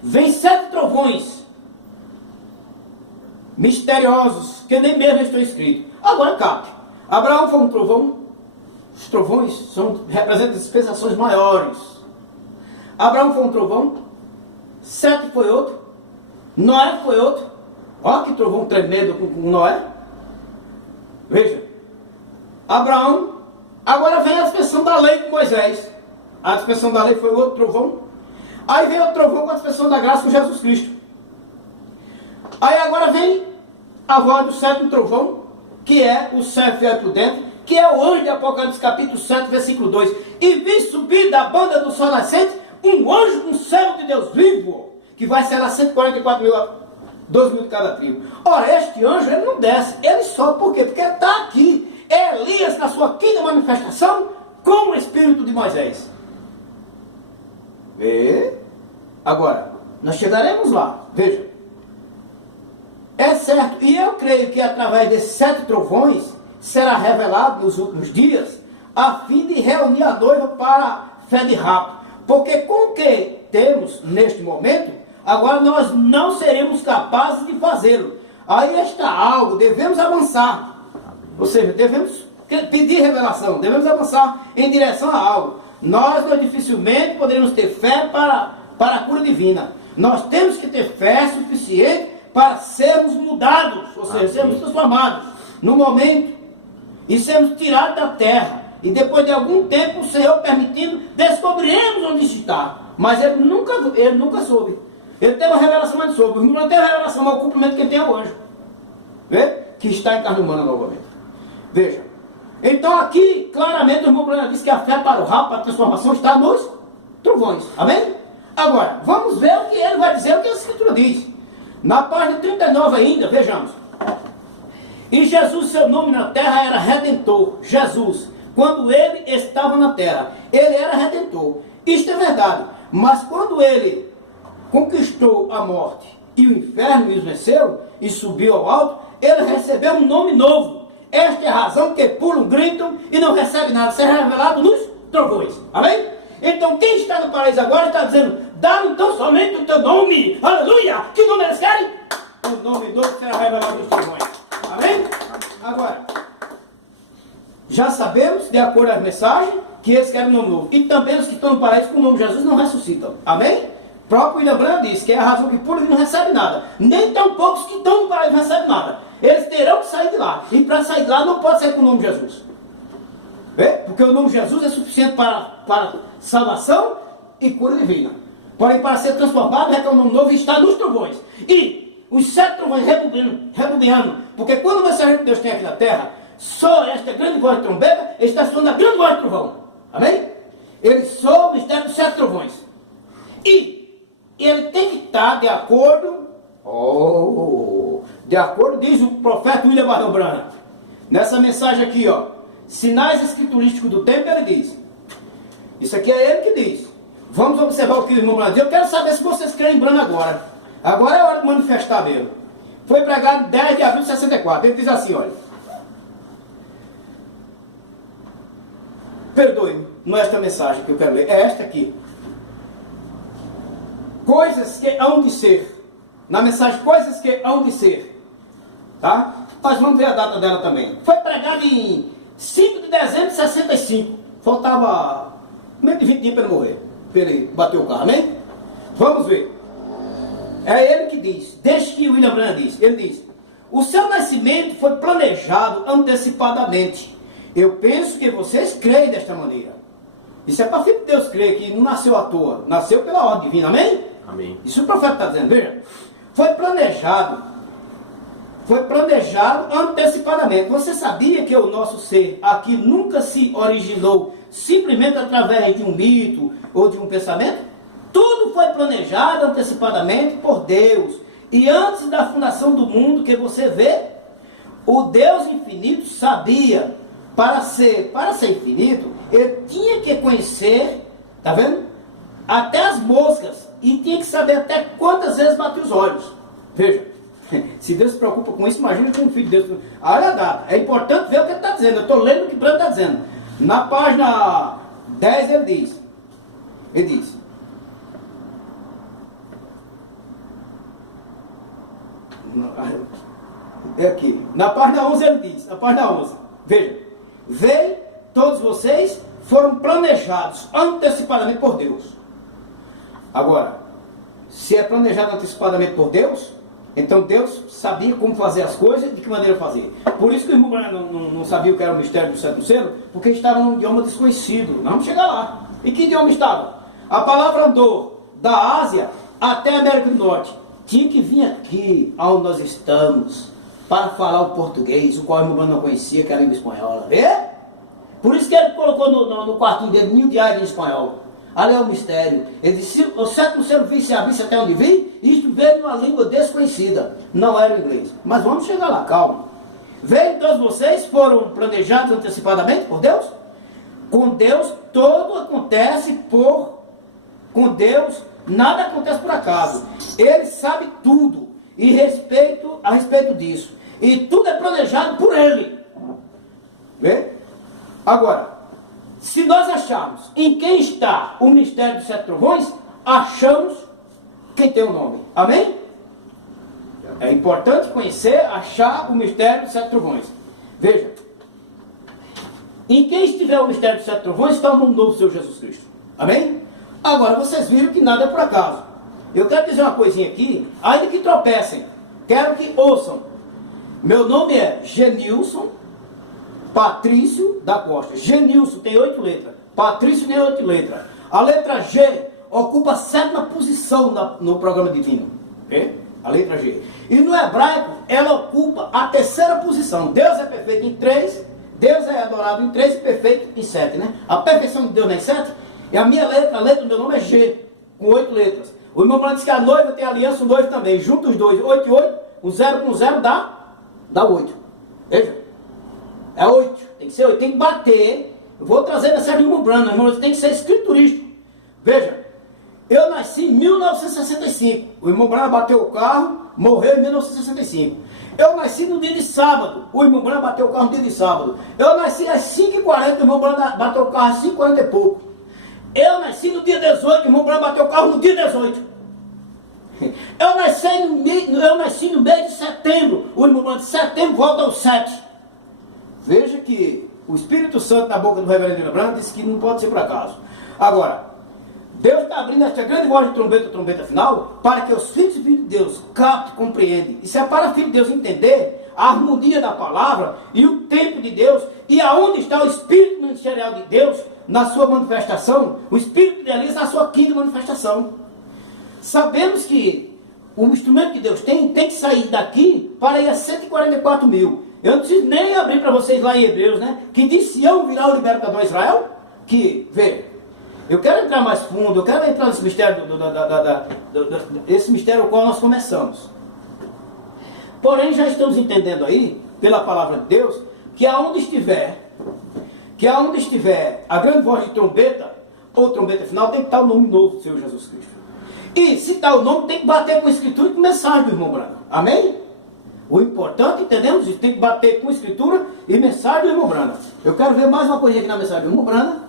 Vem 7 trovões misteriosos, que nem mesmo estão escritos. Agora capte. Abraão foi um trovão. Os trovões representam dispensações maiores. Abraão foi um trovão. 7 foi outro. Noé foi outro. Olha que trovão tremendo com Noé. Veja. Abraão. Agora vem a dispensação da lei com Moisés. A dispensação da lei foi outro trovão. Aí vem outro trovão com a dispensação da graça com Jesus Cristo. Aí agora vem a voz do 7º trovão, que é o servo fiel por dentro, que é o anjo de Apocalipse capítulo 7, versículo 2. E vi subir da banda do sol nascente um anjo com servo de Deus vivo, que vai ser lá 144 mil, 2 mil de cada tribo. Ora, este anjo, ele não desce, ele sobe. Por quê? Porque está aqui Elias na sua quinta manifestação com o espírito de Moisés. Vê? Agora, nós chegaremos lá. Veja. É certo, e eu creio que através desses 7 trovões será revelado nos últimos dias, a fim de reunir a noiva para a fé de rapto. Porque com o que temos neste momento, agora nós não seremos capazes de fazê-lo. Aí está algo, devemos avançar. Ou seja, devemos pedir revelação, devemos avançar em direção a algo. Nós dificilmente poderemos ter fé para para a cura divina. Nós temos que ter fé suficiente para sermos mudados, ou seja, sermos transformados no momento e sermos tirados da terra. E depois de algum tempo, o Senhor permitindo, descobriremos onde está. Mas ele nunca soube. Ele teve uma revelação, mas não soube. O irmão não teve a revelação, mas o cumprimento que ele tem é o anjo. Vê? Que está em carne humana novamente. Veja. Então aqui, claramente, o irmão Branham diz que a fé para o rabo, para a transformação, está nos trovões. Amém? Agora, vamos ver o que ele vai dizer, o que a Escritura diz. Na página 39 ainda, vejamos. E Jesus, seu nome na terra era Redentor. Jesus, quando ele estava na terra, ele era Redentor. Isto é verdade. Mas quando ele conquistou a morte e o inferno e os venceu e subiu ao alto, ele recebeu um nome novo. Esta é a razão que pulam, gritam e não recebe nada. Será revelado nos trovões. Amém? Então quem está no paraíso agora está dizendo: dá-me então somente o teu nome. Aleluia! Que nome eles querem? O nome novo será revelado nos trovões. Amém? Agora, já sabemos, de acordo às mensagens, que eles querem um nome novo. E também os que estão no paraíso com o nome de Jesus não ressuscitam. Amém? O próprio William Branham diz que é a razão que pulam e não recebe nada. Nem tão poucos que estão no paraíso não recebem nada. Eles terão que sair de lá. E para sair de lá não pode sair com o nome de Jesus. Vê? Porque o nome de Jesus é suficiente para salvação e cura divina. Porém, para ser transformado, requer um nome novo e está nos trovões. E os 7 trovões rebuliando. Porque quando o mensageiro de Deus tem aqui na terra, só esta grande voz de trombeta está soando a grande voz de trovão. Amém? Ele soa o mistério dos 7 trovões. E ele tem que estar de acordo, diz o profeta William Barão Branham, nessa mensagem aqui, ó, sinais escriturísticos do tempo, ele diz. Isso aqui é ele que diz. Vamos observar o que o irmão Branham diz. Eu quero saber se vocês creem em Branham agora. Agora é a hora de manifestar mesmo. Foi pregado em 10 de abril de 64. Ele diz assim, olha. Perdoe-me, não é esta mensagem que eu quero ler, é esta aqui. Coisas que hão de ser. Na mensagem, coisas que hão de ser. Tá? Nós vamos ver a data dela também. Foi pregado em 5 de dezembro de 65. Faltava menos de 20 dias para ele morrer. Para ele bater o carro, amém? Vamos ver. É ele que diz. Deixa que o William Branham diz. Ele diz: o seu nascimento foi planejado antecipadamente. Eu penso que vocês creem desta maneira. Isso é para filho de Deus crer que não nasceu à toa. Nasceu pela ordem divina, amém? Amém. Isso o profeta está dizendo, veja. Foi planejado antecipadamente. Você sabia que o nosso ser aqui nunca se originou simplesmente através de um mito ou de um pensamento? Tudo foi planejado antecipadamente por Deus. E antes da fundação do mundo que você vê, o Deus infinito sabia, para ser infinito, ele tinha que conhecer, tá vendo? Até as moscas. E tinha que saber até quantas vezes bater os olhos. Veja, se Deus se preocupa com isso, imagina com o filho de Deus. Olha a data. É importante ver o que ele está dizendo. Eu estou lendo o que Branham está dizendo. Na página 10 ele diz. É aqui. Na página 11 ele diz. A página 11. Veja. Veio, todos vocês foram planejados antecipadamente por Deus. Agora, se é planejado antecipadamente por Deus, então Deus sabia como fazer as coisas e de que maneira fazer. Por isso que o irmão não sabia o que era o mistério do 7º selo, porque estava num idioma desconhecido. Nós vamos chegar lá. E que idioma estava? A palavra andou da Ásia até a América do Norte. Tinha que vir aqui, onde nós estamos, para falar o português, o qual o irmão não conhecia, que era a língua espanhola. Vê? Por isso que ele colocou no quartinho dele 1000 diários em espanhol. Ali é o mistério. Ele disse: o 7º selo vi se abrisse até onde vi, isto veio numa língua desconhecida. Não era o inglês. Mas vamos chegar lá, calma. Veio todos vocês, foram planejados antecipadamente por Deus? Com Deus, tudo acontece com Deus, nada acontece por acaso. Ele sabe tudo a respeito disso. E tudo é planejado por Ele. Vê? Agora, se nós acharmos em quem está o mistério dos 7 trovões, achamos quem tem o nome. Amém? É importante conhecer, achar o mistério dos 7 trovões. Veja. Em quem estiver o mistério dos 7 trovões, está o nome novo do Senhor Jesus Cristo. Amém? Agora vocês viram que nada é por acaso. Eu quero dizer uma coisinha aqui, ainda que tropecem, quero que ouçam. Meu nome é Genilson Patrício da Costa. Genilson tem 8 letras, Patrício tem 8 letras. A letra G ocupa a 7ª posição no programa divino. Okay? A letra G. E no hebraico, ela ocupa a 3ª posição. Deus é perfeito em 3, Deus é adorado em 3 e perfeito em 7, né? A perfeição de Deus não é em 7. E a minha letra, a letra do meu nome é G, com 8 letras. O irmão Branco diz que a noiva tem aliança, o noivo também. Juntos os dois, 8 e 8, o 0 com 0 dá 8. Veja. É 8. Tem que ser 8. Tem que bater. Eu vou trazer nessa do irmão Branco, irmão. Tem que ser escriturístico. Veja. Eu nasci em 1965. O irmão Branco bateu o carro, morreu em 1965. Eu nasci no dia de sábado. O irmão Branco bateu o carro no dia de sábado. Eu nasci às 5h40. O irmão Branco bateu o carro às 5h40 e pouco. Eu nasci no dia 18. O irmão Branco bateu o carro no dia 18. Eu nasci no mês de setembro. O irmão Branco de setembro volta ao 7. Veja que o Espírito Santo na boca do reverendo Branco disse que não pode ser por acaso. Agora, Deus está abrindo esta grande voz de trombeta final, para que os filhos e filhos de Deus captem, compreendem. Isso é para o filho de Deus entender a harmonia da palavra e o tempo de Deus, e aonde está o Espírito ministerial de Deus na sua manifestação, o Espírito de Elias na sua 5ª manifestação. Sabemos que o instrumento que Deus tem que sair daqui para ir a 144 mil. Eu não preciso nem abrir para vocês lá em Hebreus, né? Que de Sião virá o libertador Israel. Que, vê, eu quero entrar mais fundo, eu quero entrar nesse mistério, esse mistério ao qual nós começamos. Porém, já estamos entendendo aí, pela palavra de Deus, que aonde estiver a grande voz de trombeta, ou trombeta final, tem que estar o nome novo do Senhor Jesus Cristo. E se está o nome, tem que bater com a escritura e com mensagem do irmão Branco. Amém? O importante, entendemos isso, tem que bater com a escritura e mensagem do irmão Branco. Eu quero ver mais uma coisa aqui na mensagem do irmão Branco,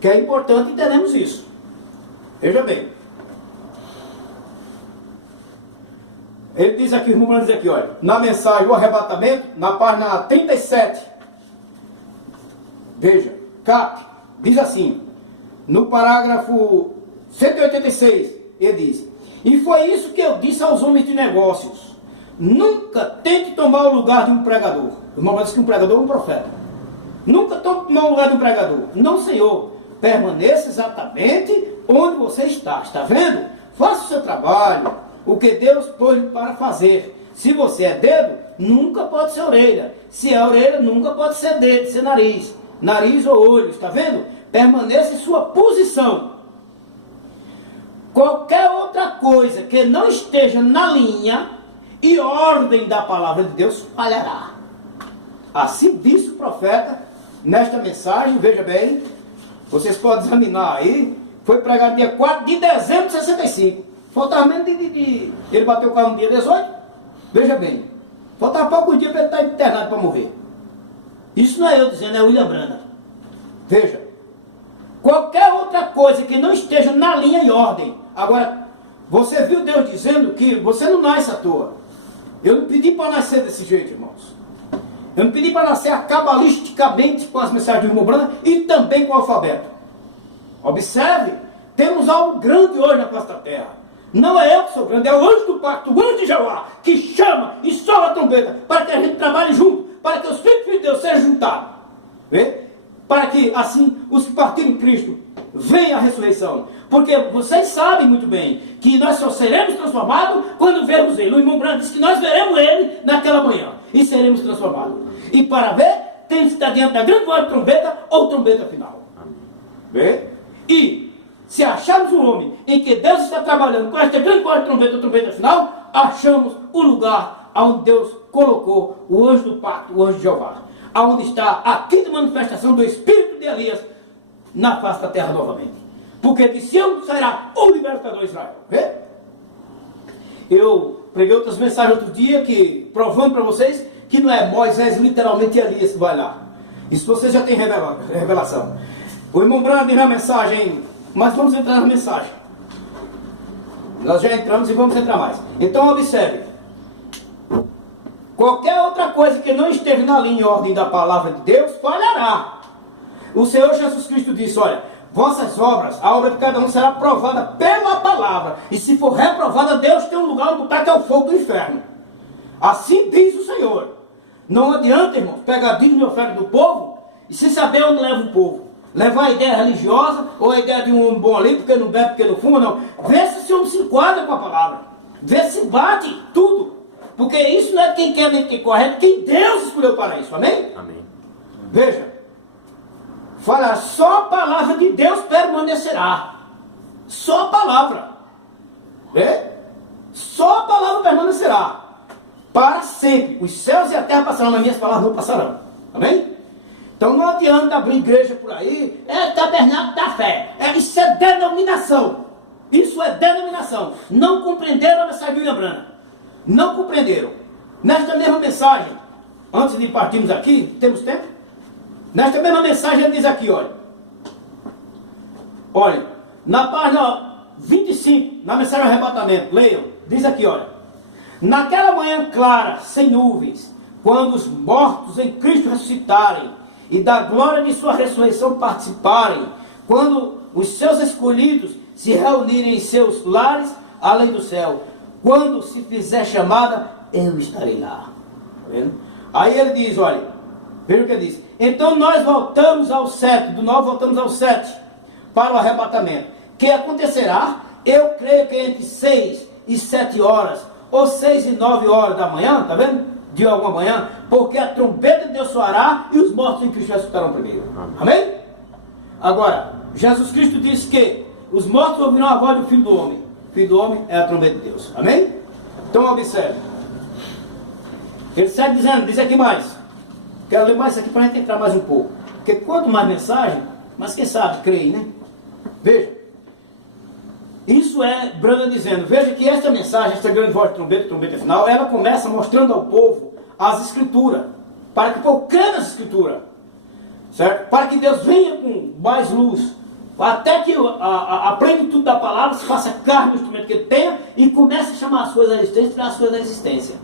que é importante, entendemos isso. Veja bem. Ele diz aqui, o irmão Branco diz aqui, olha, na mensagem do arrebatamento, na página 37. Veja, cap, diz assim, no parágrafo 186, ele diz: e foi isso que eu disse aos homens de negócios: nunca tente tomar o lugar de um pregador. O irmão diz que um pregador é um profeta. Nunca tome tomar o lugar de um pregador. Não, Senhor, permaneça exatamente onde você está. Está vendo? Faça o seu trabalho, o que Deus pôs para fazer. Se você é dedo, nunca pode ser orelha. Se é orelha, nunca pode ser dedo, ser nariz. Nariz ou olho, está vendo? Permaneça em sua posição. Qualquer outra coisa que não esteja na linha e ordem da palavra de Deus falhará. Assim disse o profeta nesta mensagem, veja bem, vocês podem examinar aí, foi pregado dia 4 de dezembro de 65. Faltava menos de ele bateu o carro no dia 18, veja bem, faltava poucos dias para ele estar internado para morrer. Isso não é eu dizendo, é William Branham. Veja, qualquer outra coisa que não esteja na linha e ordem. Agora, você viu Deus dizendo que você não nasce à toa. Eu não pedi para nascer desse jeito, irmãos. Eu não pedi para nascer cabalisticamente com as mensagens do irmão Branham e também com o alfabeto. Observe, temos algo grande hoje na face da terra. Não é eu que sou grande, é o anjo do pacto, o anjo de Jeová, que chama e soa a trombeta para que a gente trabalhe junto, para que os filhos de Deus sejam juntados. Vê? Para que assim os que partiram em Cristo venham à ressurreição. Porque vocês sabem muito bem que nós só seremos transformados quando vermos Ele. O irmão Branco disse que nós veremos Ele naquela manhã e seremos transformados. E para ver, temos que estar diante da grande voz de trombeta ou trombeta final. Vê? E se acharmos um homem em que Deus está trabalhando com esta grande voz de trombeta ou trombeta final, achamos o lugar onde Deus colocou o anjo do pacto, o anjo de Jeová. Aonde está a 5ª manifestação do Espírito de Elias na face da terra novamente. Porque de Sião sairá o libertador Israel. Vê? Eu preguei outras mensagens outro dia, que provando para vocês que não é Moisés literalmente Elias que vai lá. Isso vocês já têm revelação. O irmão Branham diz na mensagem, mas vamos entrar na mensagem. Nós já entramos e vamos entrar mais. Então observe. Qualquer outra coisa que não esteja na linha e ordem da palavra de Deus falhará. O Senhor Jesus Cristo disse, olha, vossas obras, a obra de cada um será provada pela palavra. E se for reprovada, Deus tem um lugar onde botar, que é o fogo do inferno. Assim diz o Senhor. Não adianta, irmãos, pegar dízimo e oferta do povo e sem saber onde leva o povo. Levar a ideia religiosa ou a ideia de um homem bom ali, porque não bebe, porque não fuma, não. Vê se esse homem se enquadra com a palavra. Vê se bate tudo. Porque isso não é quem quer nem quem corre, é quem Deus escolheu para isso. Amém? Amém. Veja. Fala, só a palavra de Deus permanecerá. Só a palavra. É? Só a palavra permanecerá. Para sempre. Os céus e a terra passarão, mas minhas palavras não passarão. Amém? Então não adianta abrir igreja por aí. É tabernáculo da fé. Isso é denominação. Isso é denominação. Não compreenderam a mensagem de William Branham. Não compreenderam. Nesta mesma mensagem, antes de partirmos aqui, temos tempo? Nesta mesma mensagem ele diz aqui, olha, na página 25, na mensagem do arrebatamento, leiam, diz aqui, olha, naquela manhã clara, sem nuvens, quando os mortos em Cristo ressuscitarem e da glória de sua ressurreição participarem, quando os seus escolhidos se reunirem em seus lares além do céu, quando se fizer chamada, eu estarei lá. Tá vendo? Aí ele diz, olha, veja o que ele diz. Então nós voltamos ao 7, do 9 voltamos ao 7, para o arrebatamento. Que acontecerá, eu creio que entre 6 e 7 horas, ou 6 e 9 horas da manhã, tá vendo? De alguma manhã, porque a trombeta de Deus soará e os mortos em Cristo ressuscitarão primeiro. Amém? Agora, Jesus Cristo disse que os mortos ouvirão a voz do Filho do Homem. O Filho do Homem é a trombeta de Deus. Amém? Então observe. Ele segue dizendo, diz aqui mais. Quero ler mais isso aqui para a gente entrar mais um pouco. Porque quanto mais mensagem, mas quem sabe, creio, né? Veja. Isso é Branham dizendo. Veja que esta mensagem, esta grande voz de trombeta, trombeta final, ela começa mostrando ao povo as escrituras. Para que o povo creia nas escrituras. Certo? Para que Deus venha com mais luz. Até que a plenitude da palavra se faça carne no instrumento que ele tenha e comece a chamar as coisas da existência e tirar as coisas da existência.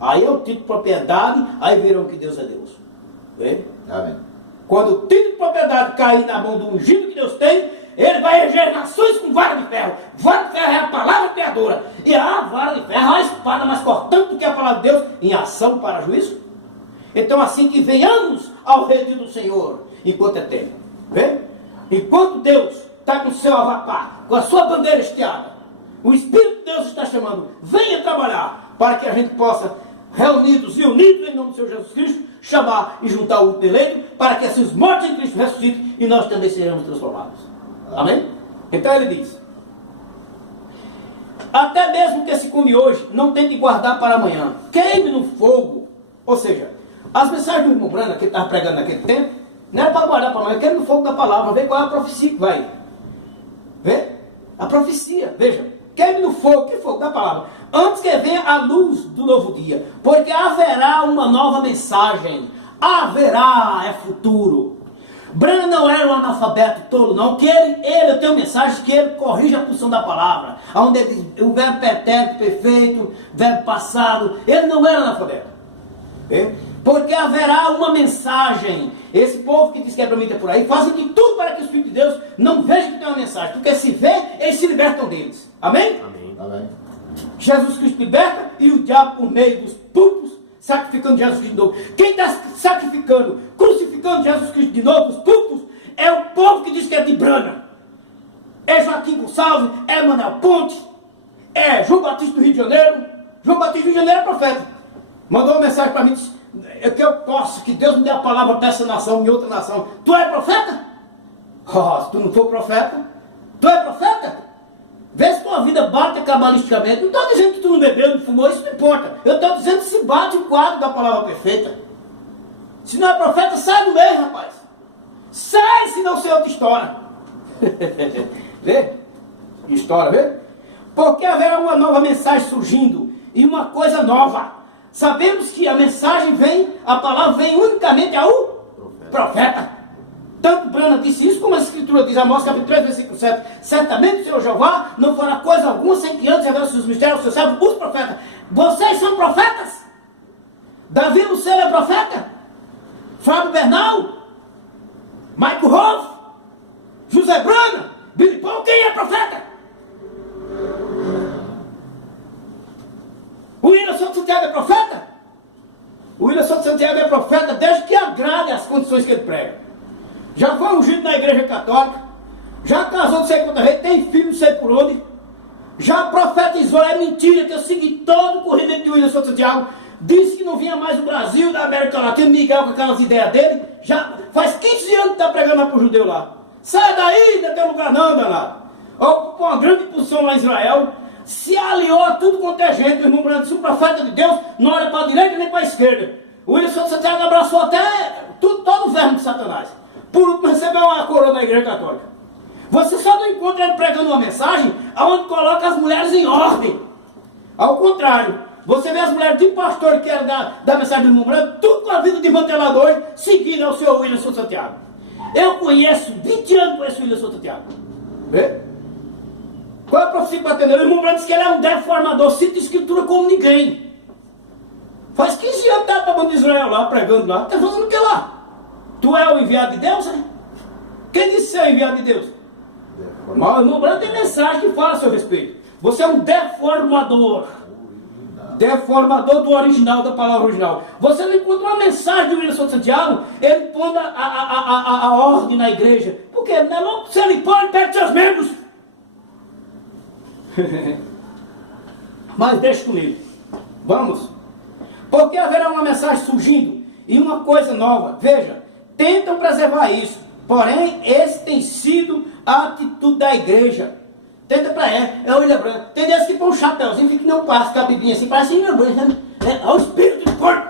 Aí é o título de propriedade, aí verão que Deus é Deus. Vê? Amém. Quando o título de propriedade cair na mão do ungido que Deus tem, ele vai reger nações com vara de ferro. Vara de ferro é a palavra criadora. E a vara de ferro é a espada mais cortante do que a palavra de Deus em ação para juízo. Então assim que venhamos ao redil do Senhor, enquanto é tempo. Vê? Enquanto Deus está com o seu avatar, com a sua bandeira estiada, o Espírito de Deus está chamando, venha trabalhar, para que a gente possa, reunidos e unidos em nome do Senhor Jesus Cristo, chamar e juntar o eleito, para que assim os mortos em Cristo ressuscitem e nós também sejamos transformados. Amém? Então ele diz, até mesmo que se come hoje, não tem que guardar para amanhã, queime no fogo. Ou seja, as mensagens do irmão Branham, que ele estava pregando naquele tempo, não era para guardar para amanhã, queime no fogo da palavra, vê qual é a profecia que vai. Vê? A profecia, veja, queime no fogo, que fogo da palavra, antes que venha a luz do novo dia, porque haverá uma nova mensagem, haverá, é futuro. Branham não era um analfabeto tolo, não, que ele tem mensagens que ele corrige a função da palavra, onde ele diz, o verbo pretérito, perfeito, verbo passado, ele não era analfabeto. Vê? Porque haverá uma mensagem. Esse povo que diz que é prometido por aí, fazem de tudo para que o Espírito de Deus não veja que tem uma mensagem, porque se vê, eles se libertam deles. Amém? Amém. Amém. Jesus Cristo liberta e o diabo por meio dos pulpos, sacrificando Jesus Cristo de novo. Quem está sacrificando, crucificando Jesus Cristo de novo, os pulpos, é o povo que diz que é de Branham. É Joaquim Gonçalves, é Manuel Ponte, é João Batista do Rio de Janeiro. João Batista do Rio de Janeiro é profeta. Mandou uma mensagem para mim, disse, que eu posso, que Deus me dê a palavra para essa nação e outra nação. Tu é profeta? Oh, se tu não for profeta, tu é profeta? Vê se tua vida bate cabalisticamente. Não estou dizendo que tu não bebeu, não fumou, isso não importa. Eu estou dizendo que se bate o quadro da palavra perfeita. Se não é profeta, sai do meio, rapaz. Sai, senão sei outra história. Vê? História, vê? Porque haverá uma nova mensagem surgindo e uma coisa nova. Sabemos que a mensagem vem, a palavra vem unicamente ao profeta. Tanto Branham disse isso, como a Escritura diz, Amós capítulo 3, versículo 7. Certamente o Senhor Jeová não fará coisa alguma sem que antes revele os seus mistérios aos seus servos, os profetas. Vocês são profetas? Davi Lucero é profeta? Fábio Bernal? Michael Hoff? José Brana, Billy Paul, quem é profeta? O William Santiago é profeta? O William Santiago é profeta desde que agrade as condições que ele prega. Já foi ungido na igreja católica, já casou não sei quantas vezes, tem filho não sei por onde, já profetizou, é mentira que eu segui todo o corrimento de William Santiago, disse que não vinha mais do Brasil, da América Latina, Miguel com aquelas ideias dele, já faz 15 anos que está pregando lá para o judeu lá. Sai daí, não tem lugar não, danado. Ocupou uma grande posição lá em Israel, se aliou a tudo quanto é gente, o irmão Branham disse, o profeta de Deus não olha para a direita nem para a esquerda. O William Santiago abraçou até todo o verme de Satanás. Por último, recebeu uma coroa da igreja católica. Você só não encontra ele pregando uma mensagem onde coloca as mulheres em ordem. Ao contrário, você vê as mulheres de pastor que eram da mensagem do irmão Branham, tudo com a vida de mantelador, seguindo ao seu William Santiago. Eu conheço, 20 anos conheço o William Santiago. Vê? Qual é a profecia para atender? O irmão Branham disse que ele é um deformador, cita a escritura como ninguém. Faz 15 anos que está para a banda de Israel lá, pregando lá. Está fazendo o que lá? Tu é o enviado de Deus, né? Quem disse ser o enviado de Deus? Mas o irmão Branham tem mensagem que fala a seu respeito. Você é um deformador. Deformador do original, da palavra original. Você não encontra uma mensagem do William Santiago, ele pondo a ordem na igreja. Porque ele não é louco, se ele pode, perde seus membros. Mas deixa comigo. Vamos. Porque haverá uma mensagem surgindo e uma coisa nova. Veja, tentam preservar isso. Porém, esse tem sido a atitude da igreja. Tenta pra o William Branham. Tem desse que põe um chapéuzinho, fica que não passa, com a biblinha assim, parece William Branham. É o espírito de porco.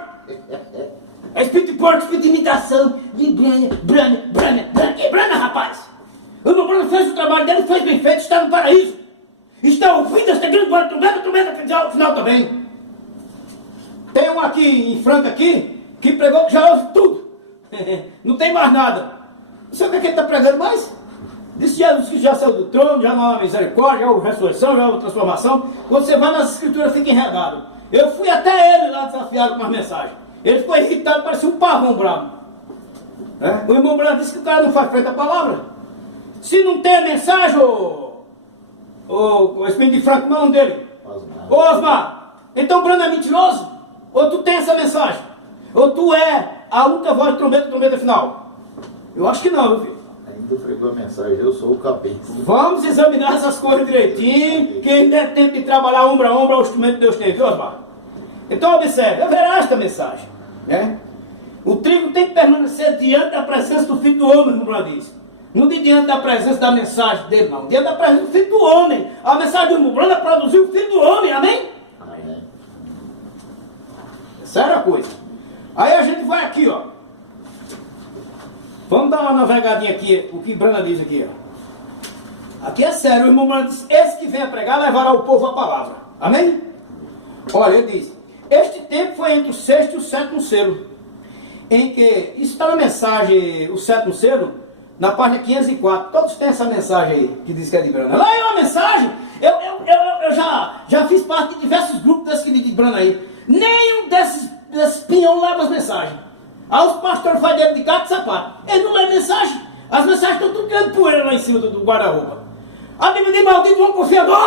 É espírito de porco, espírito de imitação. De Branham. Que Branham, rapaz? O irmão Branham fez o trabalho dele, fez bem feito, está no paraíso. Está ouvindo esta grande voz, trombeta ao final também. Tem um aqui em Franca aqui, que pregou que já ouve tudo. Não tem mais nada. Não sei o que ele está pregando mais. Disse Jesus que já saiu do trono, já não há misericórdia, já houve ressurreição, já houve transformação. Quando você vai nas escrituras, fica enredado. Eu fui até ele lá desafiado com uma mensagem. Ele ficou irritado, parecia um pavão bravo. O irmão Branham disse que o cara não faz frente à palavra. Se não tem a mensagem, o Espírito de Franco, não é o nome dele? Osmar. Então o Branham é mentiroso? Ou tu tem essa mensagem? Ou tu é a única voz de trombeta final? Eu acho que não, meu filho. Ainda pregou a mensagem, eu sou o capeta. Vamos examinar essas coisas direitinho, que ainda é tempo de trabalhar ombro a ombro ao instrumento que Deus tem, viu, Osmar? Então observe, haverá esta mensagem, né? O trigo tem que permanecer diante da presença do Filho do Homem, como Branham diz. Não diante da presença da mensagem dele, não. Diante da presença do Filho do Homem. A mensagem do irmão Branham produziu o Filho do Homem, amém? Amém. É sério a coisa. Aí a gente vai aqui, ó. Vamos dar uma navegadinha aqui, o que Branham diz aqui, ó. Aqui é sério, o irmão Branham diz, esse que vem a pregar levará o povo a palavra. Amém? Olha, ele diz, este tempo foi entre o sexto e o sétimo selo, em que, isso está na mensagem, o sétimo selo, na página 504, todos têm essa mensagem aí, que diz que é de Branham. Lá é uma mensagem, eu já fiz parte de diversos grupos desses que de Branham aí, nenhum desses pinhão leva as mensagens. Aí os pastores fazem dentro de gato e sapato. Eles não lêem mensagem. As mensagens estão tudo criando poeira lá em cima do guarda-roupa. A Bíblia diz, maldito, vamos confiar.